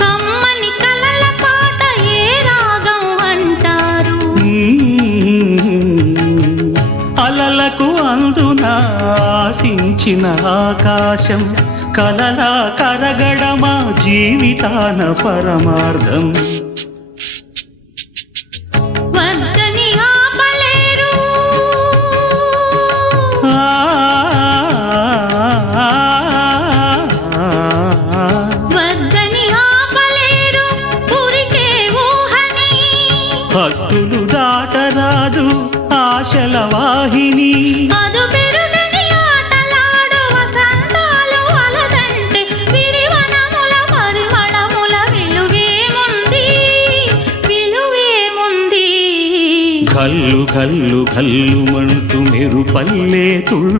కమ్మని కలల పాట ఏ రాగం అంటారు అలలకు అందున ఆశించిన ఆకాశం కలలా కరగడమా జీవితాన పరమార్థం వద్దని ఆపలేరు వద్దని ఆపలేరు ఊరికే ఊహని భక్తులు దాటరాదు ఆశల వాహిని అదు పెరుగని ఆటలాడు వసంతాలు అలదంటే విరివనముల పరిమళముల విలువేముంది విలువేముంది కల్లు కల్లు కల్లు మంటూ మెరుపల్లే